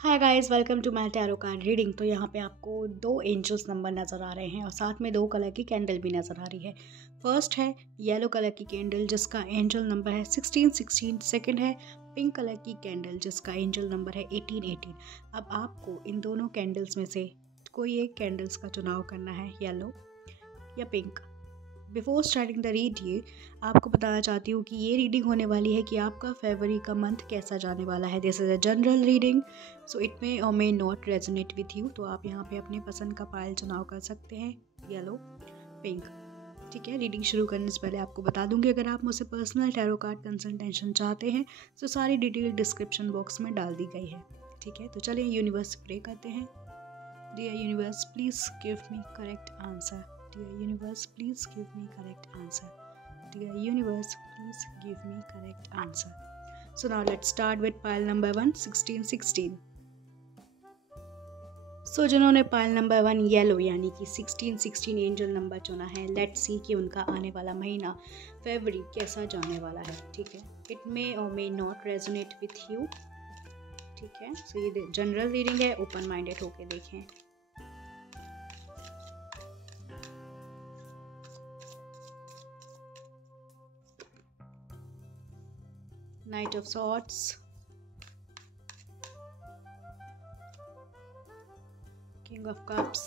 Hi guys, welcome to my tarot card reading. तो यहाँ पे आपको दो एंजल्स नंबर नज़र आ रहे हैं और साथ में दो कलर की कैंडल भी नज़र आ रही है। फर्स्ट है येलो कलर की कैंडल जिसका एंजल नंबर है 1616। सेकंड है पिंक कलर की कैंडल जिसका एंजल नंबर है 1818। अब आपको इन दोनों कैंडल्स में से कोई एक कैंडल्स का चुनाव करना है, येलो या pink. Before starting the read आपको बताना चाहती हूँ कि ये रीडिंग होने वाली है कि आपका फरवरी का मंथ कैसा जाने वाला है। This is a general reading, so it may or may not resonate with you. तो आप यहाँ पे अपने पसंद का पायल चुनाव कर सकते हैं, येलो, पिंक। ठीक है, रीडिंग शुरू करने से पहले आपको बता दूंगी अगर आप मुझसे पर्सनल टैरो कार्ड कंसल्टेशन चाहते हैं तो सारी डिटेल डिस्क्रिप्शन बॉक्स में डाल दी गई है। ठीक है, तो चलिए यूनिवर्स प्रे करते हैं। Dear universe, please give me correct answer. Dear universe, please give me correct answer. Dear universe, please give me correct answer. So now let's start with pile number 1, 1616. So जिन्होंने pile number 1 yellow यानी कि 1616 angel number चुना है, let's see कि उनका आने वाला महीना फरवरी कैसा जाने वाला है। ठीक है, it may or may not resonate with you. ठीक है, सो ये जनरल रीडिंग है, ओपन माइंडेड होके देखें। Knight of Swords, King of Cups,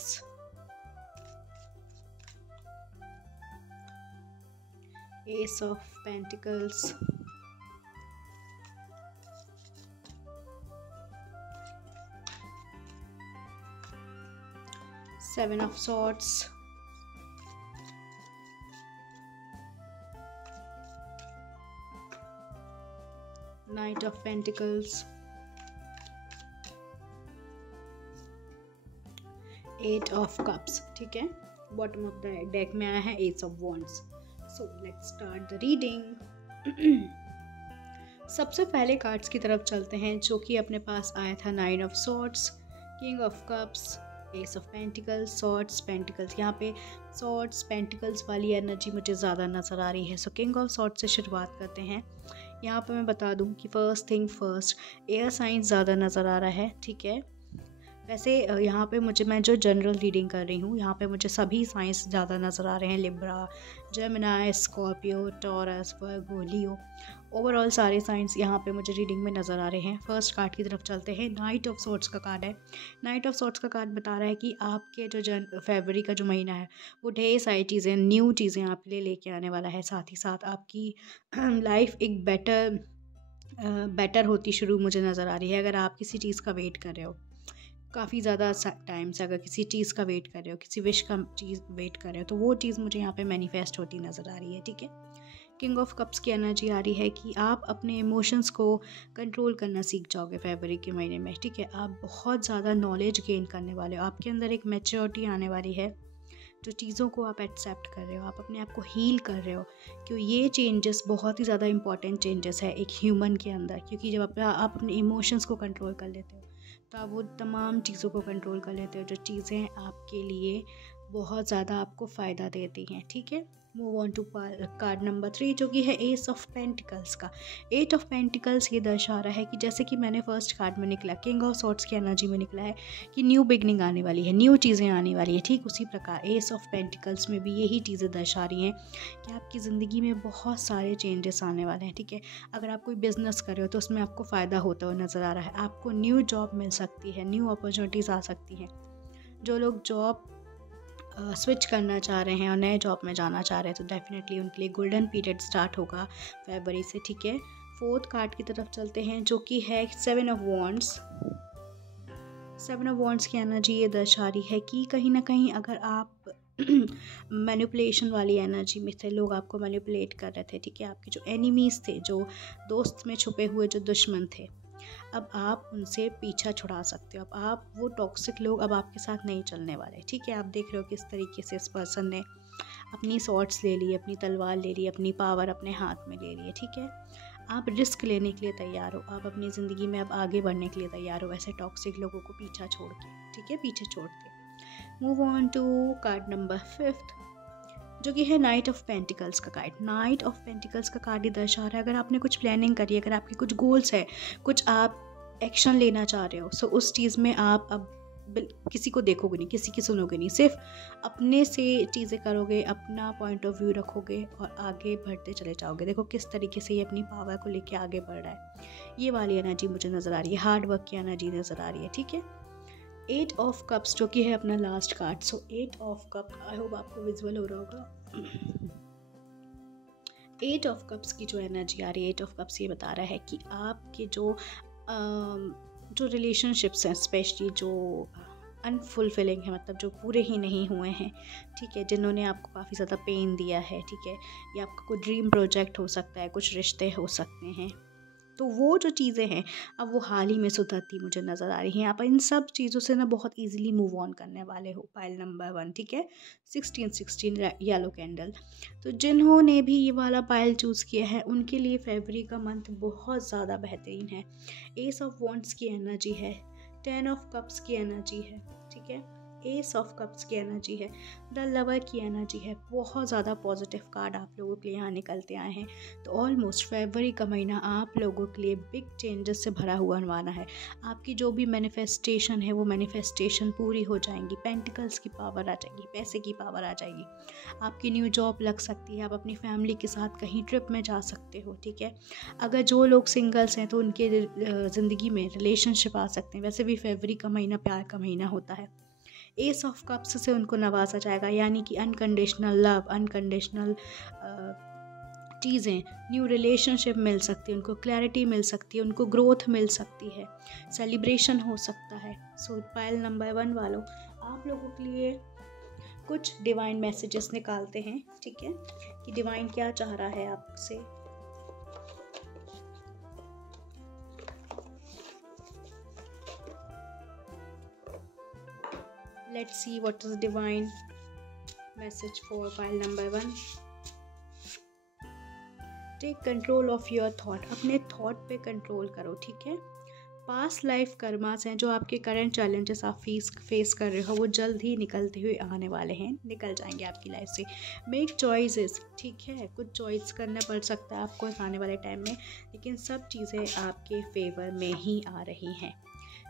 Ace of Pentacles, Seven of Swords, Knight of Pentacles, Eight of Cups। ठीक है, बॉटम ऑफ द डेक में आया है Ace of Wands। So let's start the reading. सबसे पहले cards की तरफ चलते हैं जो कि अपने पास आया था Nine of Swords, King of Cups, Ace of Pentacles, Swords, Pentacles। यहाँ पे Swords, Pentacles वाली एनर्जी मुझे ज़्यादा नज़र आ रही है। सो किंग ऑफ Swords से शुरुआत करते हैं। यहाँ पे मैं बता दूँ कि first thing first, air science ज़्यादा नज़र आ रहा है। ठीक है, वैसे यहाँ पे मैं जो जनरल रीडिंग कर रही हूँ यहाँ पे मुझे सभी साइंस ज़्यादा नज़र आ रहे हैं, लिब्रा, जेमिनी, स्कॉर्पियो, टॉरस, वर्गो, लियो। ओवरऑल सारे साइंस यहाँ पे मुझे रीडिंग में नज़र आ रहे हैं। फर्स्ट कार्ड की तरफ चलते हैं। नाइट ऑफ सोर्ट्स का कार्ड है। नाइट ऑफ सोर्ट्स का कार्ड बता रहा है कि आपके जो फरवरी का जो महीना है वो ढेर सारी चीज़ें, न्यू चीज़ें आपके लिए लेके आने वाला है। साथ ही साथ आपकी लाइफ एक बेटर होती शुरू मुझे नज़र आ रही है। अगर आप किसी चीज़ का वेट कर रहे हो काफ़ी ज़्यादा टाइम से, अगर किसी चीज़ का वेट कर रहे हो, किसी विश का चीज़ वेट कर रहे हो, तो वो चीज़ मुझे यहाँ पे मैनिफेस्ट होती नज़र आ रही है। ठीक है, किंग ऑफ कप्स की एनर्जी आ रही है कि आप अपने इमोशंस को कंट्रोल करना सीख जाओगे फरवरी के महीने में। ठीक है, आप बहुत ज़्यादा नॉलेज गेन करने वाले हो, आपके अंदर एक मैच्योरिटी आने वाली है। जो चीज़ों को आप एक्सेप्ट कर रहे हो, आप अपने आप को हील कर रहे हो, क्योंकि ये चेंजेस बहुत ही ज़्यादा इंपॉर्टेंट चेंजेस है एक ह्यूमन के अंदर। क्योंकि जब आप अपने इमोशंस को कंट्रोल कर लेते हो तो आप वो तमाम चीज़ों को कंट्रोल कर लेते हो जो चीज़ें आपके लिए बहुत ज़्यादा आपको फ़ायदा देती हैं। ठीक है, move on to card number 3 जो कि है एस ऑफ पेंटिकल्स का। एट ऑफ पेंटिकल्स ये दर्शा रहा है कि जैसे कि मैंने फर्स्ट कार्ड में निकला, किंग ऑफ सॉर्ड्स की एनर्जी में निकला है कि न्यू बिगनिंग आने वाली है, न्यू चीज़ें आने वाली है। ठीक उसी प्रकार एस ऑफ पेंटिकल्स में भी यही चीज़ें दर्शा रही हैं कि आपकी ज़िंदगी में बहुत सारे चेंजेस आने वाले हैं। ठीक है, अगर आप कोई बिज़नेस कर रहे हो तो उसमें आपको फ़ायदा होता हुआ नज़र आ रहा है। आपको न्यू जॉब मिल सकती है, न्यू अपॉर्चुनिटीज़ आ सकती हैं। जो लोग जॉब स्विच करना चाह रहे हैं और नए जॉब में जाना चाह रहे हैं तो डेफिनेटली उनके लिए गोल्डन पीरियड स्टार्ट होगा फरवरी से। ठीक है, फोर्थ कार्ड की तरफ चलते हैं जो कि है seven of wands. Seven of wands की एनर्जी ये दर्शा रही है कि कहीं ना कहीं अगर आप मैनिपुलेशन वाली एनर्जी में थे, लोग आपको मैनिपुलेट कर रहे थे। ठीक है, आपके जो एनिमीज़ थे, जो दोस्त में छुपे हुए जो दुश्मन थे, अब आप उनसे पीछा छुड़ा सकते हो। अब आप वो टॉक्सिक लोग अब आपके साथ नहीं चलने वाले। ठीक है, आप देख रहे हो किस तरीके से इस पर्सन ने अपनी स्वॉर्ड्स ले ली, अपनी तलवार ले ली, अपनी पावर अपने हाथ में ले ली है। ठीक है, आप रिस्क लेने के लिए तैयार हो, आप अपनी ज़िंदगी में अब आगे बढ़ने के लिए तैयार हो ऐसे टॉक्सिक लोगों को पीछा छोड़ के। ठीक है, पीछे छोड़ के। Move on to card number 5 जो कि है नाइट ऑफ पेंटिकल्स का कार्ड। नाइट ऑफ पेंटिकल्स का कार्ड ही दर्शा रहा है अगर आपने कुछ प्लानिंग करी, अगर आपके कुछ गोल्स है, कुछ आप एक्शन लेना चाह रहे हो, सो उस चीज़ में आप अब किसी को देखोगे नहीं, किसी की सुनोगे नहीं, सिर्फ अपने से चीज़ें करोगे, अपना पॉइंट ऑफ व्यू रखोगे और आगे बढ़ते चले जाओगे। देखो किस तरीके से ये अपनी पावर को लेके आगे बढ़ रहा है। ये वाली एनर्जी मुझे नज़र आ रही है, हार्ड वर्क की एनर्जी नज़र आ रही है। ठीक है, 8 ऑफ कप्स जो कि है अपना last card. So 8 of cup, I hope आपको विजुअल हो रहा होगा। 8 ऑफ कप्स की जो एनर्जी आ रही है, 8 ऑफ कप्स ये बता रहा है कि आपके जो रिलेशनशिप्स हैं, स्पेशली जो अनफुलफिलिंग है, मतलब जो पूरे ही नहीं हुए हैं, ठीक है, जिन्होंने आपको काफ़ी ज़्यादा पेन दिया है, ठीक है, या आपका कोई ड्रीम प्रोजेक्ट हो सकता है, कुछ रिश्ते हो सकते हैं, तो वो जो चीज़ें हैं अब वो हाल ही में सुधरती मुझे नज़र आ रही हैं। आप इन सब चीज़ों से ना बहुत इजीली मूव ऑन करने वाले हो। पाइल नंबर 1, ठीक है, 16 येलो कैंडल। तो जिन्होंने भी ये वाला पाइल चूज़ किया है उनके लिए फरवरी का मंथ बहुत ज़्यादा बेहतरीन है। एस ऑफ वॉन्ड्स की एनर्जी है, 10 ऑफ कप्स की एनर्जी है, ठीक है, एस ऑफ कप्स की एनर्जी है, द लवर की एनर्जी है। बहुत ज़्यादा पॉजिटिव कार्ड आप लोगों के लिए यहाँ निकलते आए हैं। तो ऑलमोस्ट फरवरी का महीना आप लोगों के लिए बिग चेंजेस से भरा हुआ वाला है। आपकी जो भी मैनिफेस्टेशन है वो मैनिफेस्टेशन पूरी हो जाएंगी। पेंटिकल्स की पावर आ जाएगी, पैसे की पावर आ जाएगी, आपकी न्यू जॉब लग सकती है, आप अपनी फैमिली के साथ कहीं ट्रिप में जा सकते हो। ठीक है, अगर जो लोग सिंगल्स हैं तो उनके ज़िंदगी में रिलेशनशिप आ सकते हैं। वैसे भी फरवरी का महीना प्यार का महीना होता है। एस ऑफ कप्स से उनको नवाजा जाएगा, यानी कि अनकंडीशनल लव, अनकंडीशनल चीज़ें, न्यू रिलेशनशिप मिल सकती है उनको, क्लैरिटी मिल सकती है उनको, ग्रोथ मिल सकती है, सेलिब्रेशन हो सकता है। सो पाइल नंबर 1 वालों, आप लोगों के लिए कुछ डिवाइन मैसेजेस निकालते हैं। ठीक है, कि डिवाइन क्या चाह रहा है आपसे। Let's see what is divine message for pile number 1. Take control of your thought. अपने थॉट पे कंट्रोल करो। ठीक है, पास्ट लाइफ कर्मास हैं जो आपके करंट चैलेंजेस आप फेस कर रहे हो वो जल्द ही निकलते हुए आने वाले हैं, निकल जाएंगे आपकी लाइफ से। मेक चॉइसेस, ठीक है, कुछ चॉइस करना पड़ सकता है आपको आने वाले टाइम में, लेकिन सब चीज़ें आपके फेवर में ही आ रही हैं।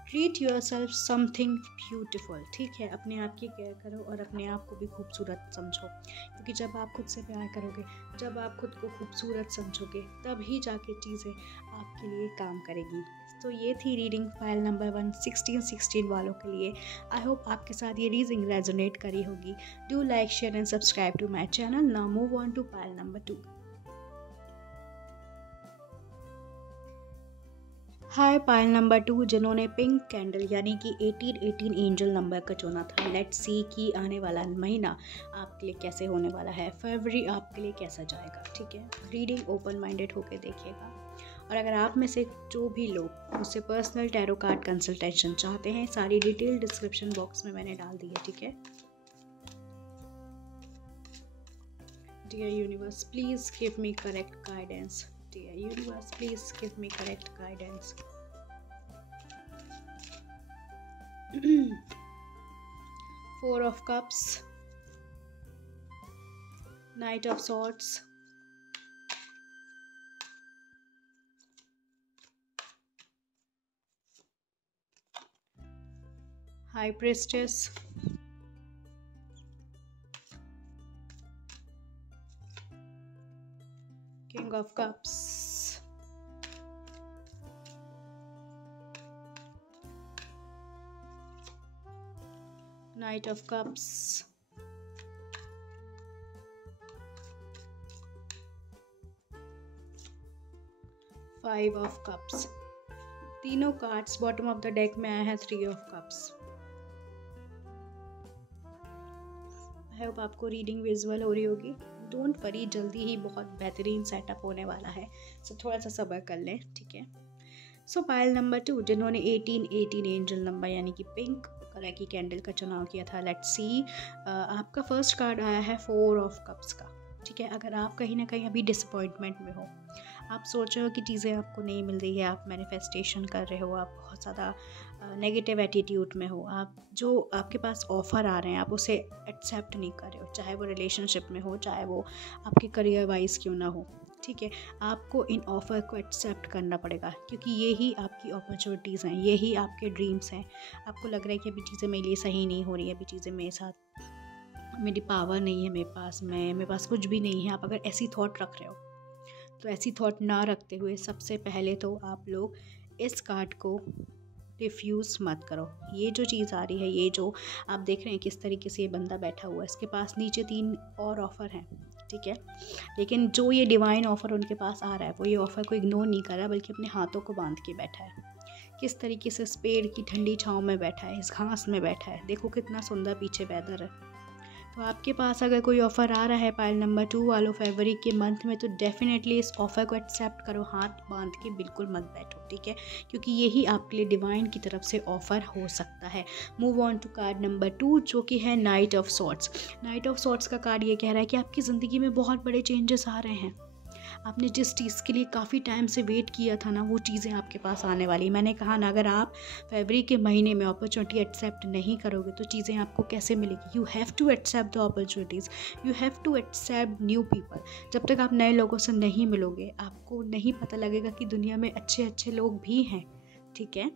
Treat your self something beautiful. ठीक है, अपने आप की केयर करो और अपने आप को भी खूबसूरत समझो, क्योंकि जब आप खुद से प्यार करोगे, जब आप खुद को खूबसूरत समझोगे, तभी जाके चीज़ें आपके लिए काम करेगी। तो ये थी रीडिंग फाइल नंबर 1 16 वालों के लिए। आई होप आपके साथ ये रीडिंग रेजोनेट करी होगी। Do like, share and subscribe to my channel. Now move on to pile number 2। Hi pile number 2, जिन्होंने पिंक कैंडल यानी कि 18 एंजल नंबर का चुना था। लेट्स सी कि आने वाला महीना आपके लिए कैसे होने वाला है, फरवरी आपके लिए कैसा जाएगा। ठीक है, रीडिंग ओपन माइंडेड होकर देखिएगा। और अगर आप में से जो भी लोग मुझसे पर्सनल टैरो कार्ड कंसल्टेशन चाहते हैं, सारी डिटेल डिस्क्रिप्शन बॉक्स में मैंने डाल दी है। ठीक है, dear universe please give me correct guidance. Dear universe, please give me correct guidance. 4 of cups, Knight of swords, High priestess, King of cups, Knight of cups, Five of cups। तीनों cards bottom of the deck में आया है 3 of cups। I hope आपको reading visual हो रही होगी। Don't worry, जल्दी ही बहुत बेहतरीन सेटअप होने वाला है, सो थोड़ा सा सब्र कर लें। ठीक है, सो पाइल नंबर 2, जिन्होंने 18 एंजल नंबर यानी कि पिंक कलर की कैंडल का चुनाव किया था। लेट्स सी, आपका फर्स्ट कार्ड आया है 4 ऑफ कप्स का। ठीक है, अगर आप कहीं ना कहीं अभी डिसअपॉइंटमेंट में हो, आप सोच रहे हो कि चीज़ें आपको नहीं मिल रही है, आप मैनिफेस्टेशन कर रहे हो, आप बहुत ज़्यादा नेगेटिव एटीट्यूड में हो, आप जो आपके पास ऑफ़र आ रहे हैं आप उसे एक्सेप्ट नहीं कर रहे हो, चाहे वो रिलेशनशिप में हो, चाहे वो आपके करियर वाइज क्यों ना हो, ठीक है, आपको इन ऑफ़र को एक्सेप्ट करना पड़ेगा, क्योंकि यही आपकी अपॉर्चुनिटीज़ हैं, यही आपके ड्रीम्स हैं। आपको लग रहा है कि अभी चीज़ें मेरे लिए सही नहीं हो रही है, अभी चीज़ें मेरे साथ, मेरी पावर नहीं है मेरे पास कुछ भी नहीं है। आप अगर ऐसी थॉट रख रहे हो, तो ऐसी थॉट ना रखते हुए सबसे पहले तो आप लोग इस कार्ड को रिफ्यूज़ मत करो। ये जो चीज़ आ रही है, ये जो आप देख रहे हैं किस तरीके से ये बंदा बैठा हुआ है, इसके पास नीचे 3 और ऑफ़र हैं, ठीक है। लेकिन जो ये डिवाइन ऑफ़र उनके पास आ रहा है, वो ये ऑफ़र को इग्नोर नहीं कर रहा, बल्कि अपने हाथों को बांध के बैठा है। किस तरीके से इस पेड़ की ठंडी छाँव में बैठा है, इस घास में बैठा है। देखो कितना सुंदर पीछे वेदर है। तो आपके पास अगर कोई ऑफ़र आ रहा है पाइल नंबर 2 वालों फरवरी के मंथ में, तो डेफिनेटली इस ऑफ़र को एक्सेप्ट करो। हाथ बांध के बिल्कुल मत बैठो, ठीक है, क्योंकि यही आपके लिए डिवाइन की तरफ से ऑफ़र हो सकता है। Move on to card number 2, जो कि है knight of swords. Knight of swords का कार्ड ये कह रहा है कि आपकी ज़िंदगी में बहुत बड़े चेंजेस आ रहे हैं। आपने जिस चीज़ के लिए काफ़ी टाइम से वेट किया था ना, वो चीज़ें आपके पास आने वाली। मैंने कहा ना, अगर आप फरवरी के महीने में अपॉर्चुनिटी एक्सेप्ट नहीं करोगे तो चीज़ें आपको कैसे मिलेगी। You have to accept the opportunities, you have to accept new people. जब तक आप नए लोगों से नहीं मिलोगे, आपको नहीं पता लगेगा कि दुनिया में अच्छे अच्छे लोग भी हैं, ठीक है।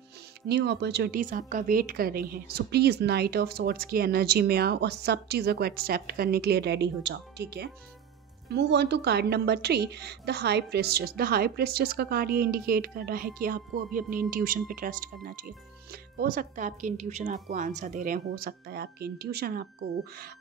न्यू अपॉर्चुनिटीज़ आपका वेट कर रही हैं। So please night of swords की एनर्जी में आओ और सब चीज़ों को एक्सेप्ट करने के लिए रेडी हो जाओ, ठीक है। Move on to card number 3, the high priestess. The high priestess का कार्ड ये इंडिकेट कर रहा है कि आपको अभी अपने इंट्यूशन पे ट्रस्ट करना चाहिए। हो सकता है आपके इंट्यूशन आपको आंसर दे रहे हैं, हो सकता है आपके इंट्यूशन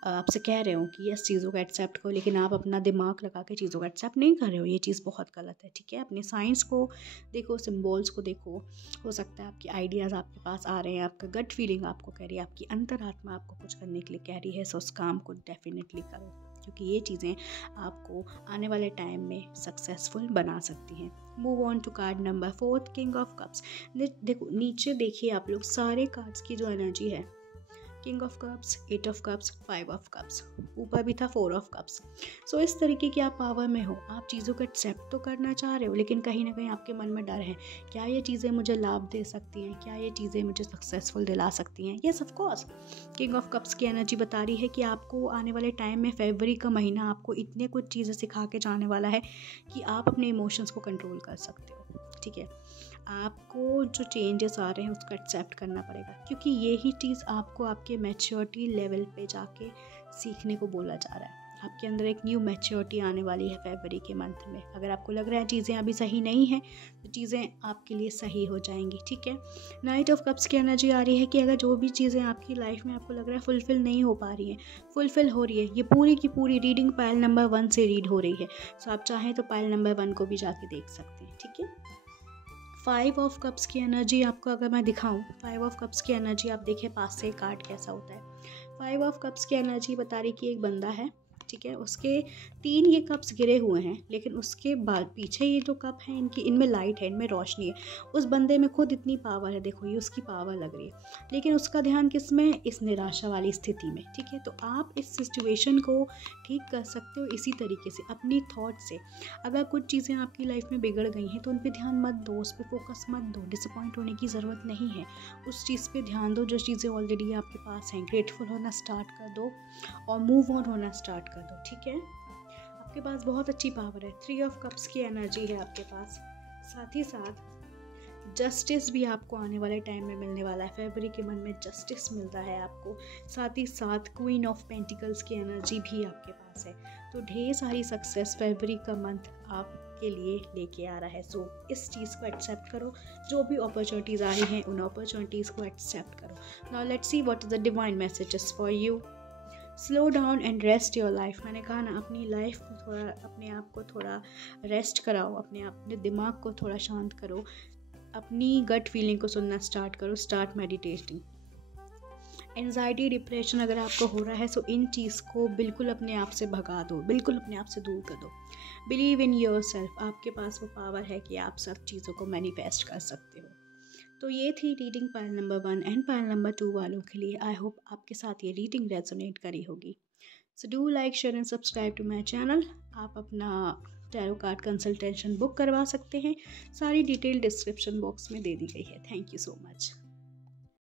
आपसे कह रहे हो कि यस चीज़ों को एक्सेप्ट करो, लेकिन आप अपना दिमाग लगा के चीज़ों को एक्सेप्ट नहीं कर रहे हो। ये चीज़ बहुत गलत है, ठीक है। अपने साइंस को देखो, सिम्बॉल्स को देखो। हो सकता है आपके आइडियाज़ आपके पास आ रहे हैं, आपका गट फीलिंग आपको कह रही है, आपकी अंतरात्मा आपको कुछ करने के लिए कह रही है। सो उस काम को डेफिनेटली करो, क्योंकि ये चीज़ें आपको आने वाले टाइम में सक्सेसफुल बना सकती हैं। Move on to card number 4, king of cups. देखो नीचे देखिए आप लोग, सारे कार्ड्स की जो एनर्जी है, king of cups, 8 of cups, 5 of cups, ऊपर भी था 4 ऑफ कप्स। सो इस तरीके की आप पावर में हो, आप चीज़ों को एक्सेप्ट तो करना चाह रहे हो, लेकिन कहीं ना कहीं आपके मन में डर है, क्या ये चीज़ें मुझे लाभ दे सकती हैं, क्या ये चीज़ें मुझे सक्सेसफुल दिला सकती हैं। Yes of course, king of cups की एनर्जी बता रही है कि आपको आने वाले टाइम में फरवरी का महीना आपको इतने कुछ चीज़ें सिखा के जाने वाला है कि आप अपने इमोशंस को कंट्रोल कर सकते हो, ठीक है। आपको जो चेंजेस आ रहे हैं उसको एक्सेप्ट करना पड़ेगा, क्योंकि यही चीज़ आपको आपके मैच्योरिटी लेवल पे जाके सीखने को बोला जा रहा है। आपके अंदर एक न्यू मैच्योरिटी आने वाली है फरवरी के मंथ में। अगर आपको लग रहा है चीज़ें अभी सही नहीं हैं, तो चीज़ें आपके लिए सही हो जाएंगी, ठीक है। नाइट ऑफ कप्स की एनर्जी आ रही है कि अगर जो भी चीज़ें आपकी लाइफ में आपको लग रहा है फुलफ़िल नहीं हो पा रही हैं, फुलफ़िल हो रही है। ये पूरी की पूरी रीडिंग पाइल नंबर 1 से रीड हो रही है। सो आप चाहें तो पाइल नंबर 1 को भी जाके देख सकते हैं, ठीक है। 5 ऑफ कप्स की एनर्जी आपको अगर मैं दिखाऊं, 5 ऑफ कप्स की एनर्जी आप देखिए पास से कार्ड कैसा होता है। 5 ऑफ कप्स की एनर्जी बता रही कि एक बंदा है, ठीक है, उसके 3 ये कप्स गिरे हुए हैं, लेकिन उसके बाद पीछे ये जो कप हैं इनमें लाइट है, इनमें रोशनी है। उस बंदे में खुद इतनी पावर है, देखो ये उसकी पावर लग रही है, लेकिन उसका ध्यान किस में, इस निराशा वाली स्थिति में, ठीक है। तो आप इस सिचुएशन को ठीक कर सकते हो इसी तरीके से, अपनी थॉट से। अगर कुछ चीज़ें आपकी लाइफ में बिगड़ गई हैं तो उन पर ध्यान मत दो, उस पर फोकस मत दो, डिसअपॉइंट होने की ज़रूरत नहीं है। उस चीज़ पे ध्यान दो जो चीज़ें ऑलरेडी आपके पास हैं। ग्रेटफुल होना स्टार्ट कर दो और मूव ऑन होना स्टार्ट कर दो, ठीक है। आपके पास बहुत अच्छी पावर है। 3 ऑफ कप्स की एनर्जी है आपके पास। साथ ही साथ जस्टिस भी आपको आने वाले टाइम में मिलने वाला है। फरवरी के मन में जस्टिस मिलता है आपको। साथ ही साथ क्वीन ऑफ पेंटिकल्स की एनर्जी भी आपके पास है। तो ढेर सारी सक्सेस फरवरी का मंथ आपके लिए लेके आ रहा है। सो इस चीज़ को एक्सेप्ट करो, जो भी अपॉर्चुनिटीज़ आ रही हैं उन अपॉर्चुनिटीज़ को एक्सेप्ट करो। Now let's see what is the divine messages for you. Slow down and rest your life. मैंने कहा ना, अपनी लाइफ को थोड़ा, अपने आप को थोड़ा रेस्ट कराओ, अपने दिमाग को थोड़ा शांत करो, अपनी गट फीलिंग को सुनना स्टार्ट करो, स्टार्ट मेडिटेटिंग। एंजाइटी, डिप्रेशन अगर आपको हो रहा है तो इन चीज़ को बिल्कुल अपने आप से भगा दो, बिल्कुल अपने आप से दूर कर दो। बिलीव इन योर सेल्फ, आपके पास वो पावर है कि आप सब चीज़ों को मैनिफेस्ट कर सकते हो। तो ये थी reading pile number 1 and pile number 2 वालों के लिए। आई होप आपके साथ ये रीडिंग रेजोनेट करी होगी। So do like, share and subscribe to my channel. आप अपना टैरो कार्ड कंसल्टेशन बुक करवा सकते हैं। सारी डिटेल डिस्क्रिप्शन बॉक्स में दे दी गई है। Thank you so much.